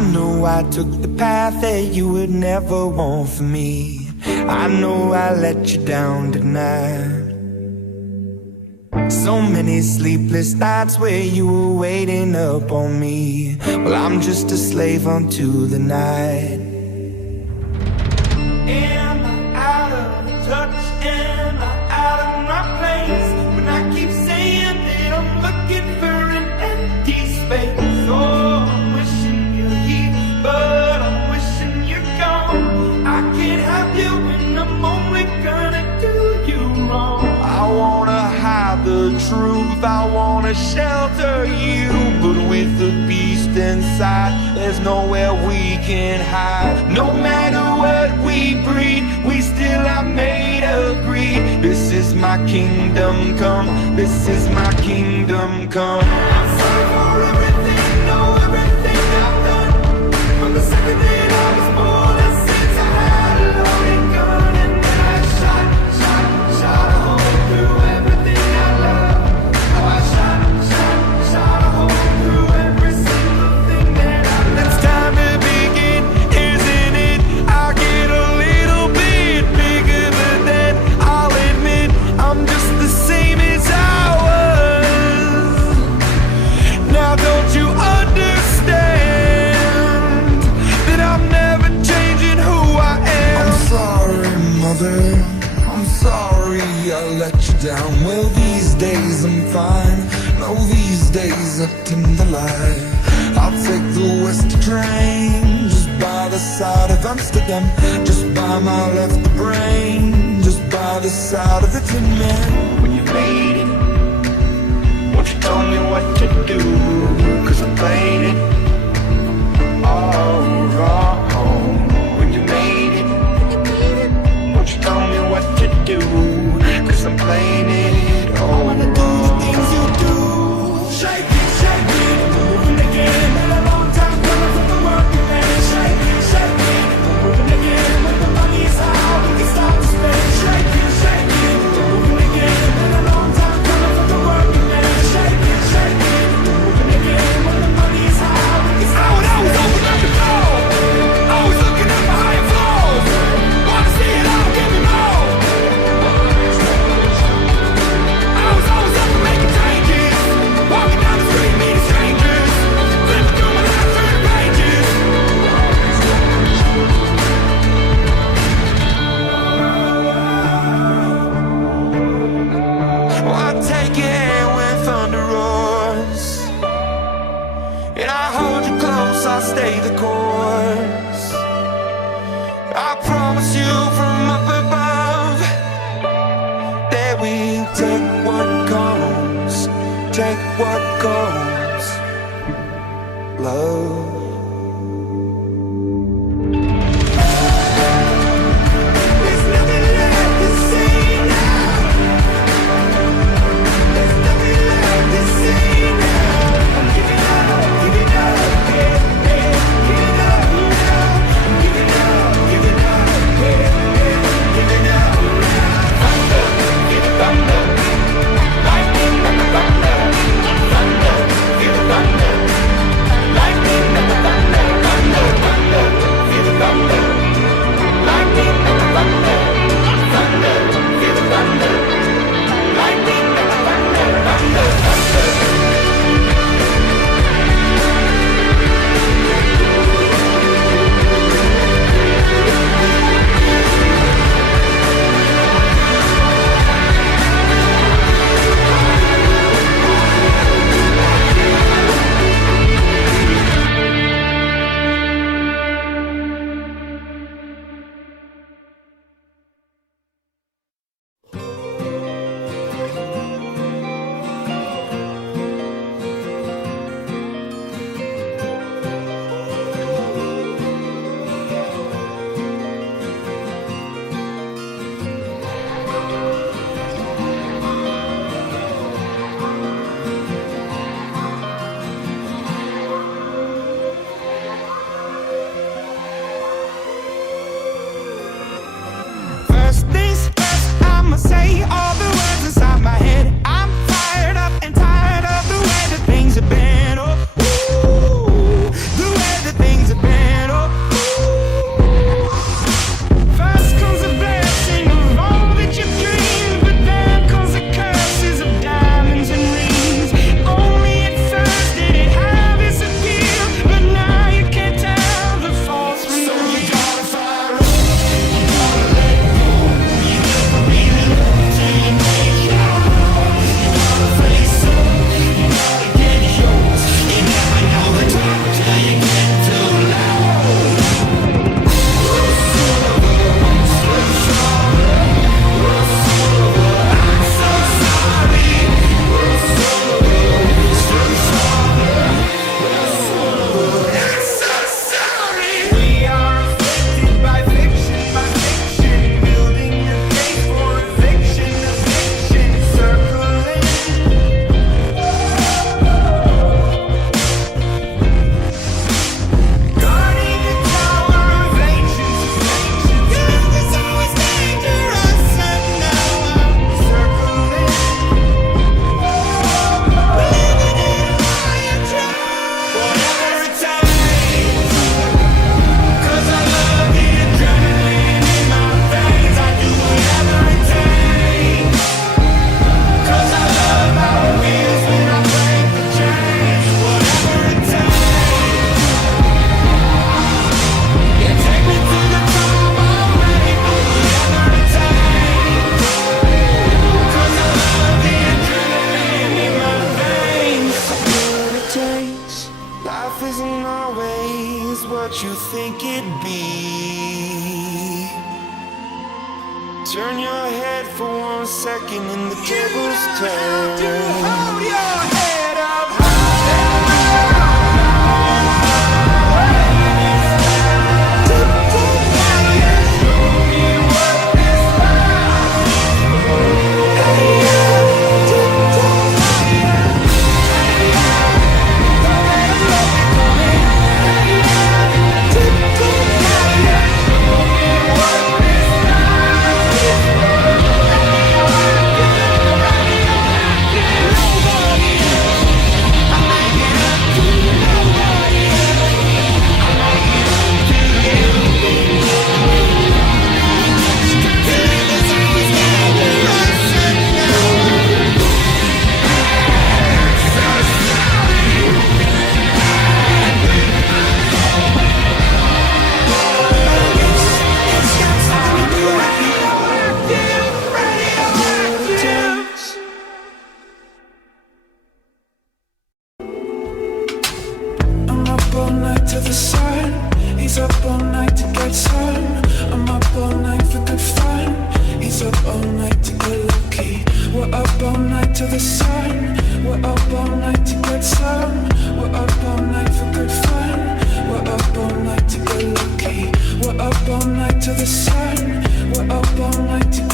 know I took the path that you would never want for me. I know I let you down tonight. So many sleepless nights where you were waiting up on me. Well, I'm just a slave unto the night. Am I out of touch? Am I out of my place? When I keep saying that I'm looking for an empty space. Oh, I'm wishing you're here, but I'm wishing you're gone. I can't have you and I'm only gonna do you wrong. I wanna hide the truth, I wanna shelter you, but with the beast inside, there's nowhere we can hide. No matter what we breed, we still are made of greed. This is my kingdom come, this is my kingdom come. I'm sorry for everything, no, everything I've done. From the second that I was born, I since I had a loaded gun. And then I shot a hole through everything I love. Oh, I shot a hole through every single thing that I love. It's time to begin, isn't it? I'll get a little bit bigger, but then I'll admit I'm just the same as I was. Now don't you understand that I'm never changing who I am? I'm sorry, mother, I'm sorry I let you down. Well, these days I'm fine, no, these days I tend to lie. I'll take the west train, just by the side of Amsterdam, just by my left brain, just by the side of the Tin Man. When you made it, won't you tell me what to do? 'Cause I'm playing it all wrong. When you made it, won't you tell me what to do? 'Cause I'm playing it all wrong. I wanna do the things you do. Shake it, moving again. Been a long time coming from the working man. Shake it, moving again. When the money's out, we can start to spend. Shake it, moving again. Been a long time coming from the working man. Shake it, moving again. When the money's out, we can start to spend. I was open up the door, always looking at my higher floors. Wanna see it all, give me more. I was always up for making changes, walking down the street meeting strangers, flipping through my life, turning pages. Well, I take your hand when thunder roars, and I hold you close, I'll stay the course. I promise you from up above that we'll take what comes, take what comes, love. There's nothing left to say now. There's nothing left to say now. I'm giving up, yeah, yeah. Giving up now. I'm giving up, yeah, yeah. Giving up now. Thunder, give it thunder. Lightning and the thunder. Thunder, give it thunder. Lightning and the Turn your head for 1 second and the tables turn. Hold your head up all night to the sun. He's up all night to get some. I'm up all night for good fun. He's up all night to get lucky. We're up all night to the sun. We're up all night to get some. We're up all night for good fun. We're up all night to get lucky. We're up all night to the sun. We're up all night to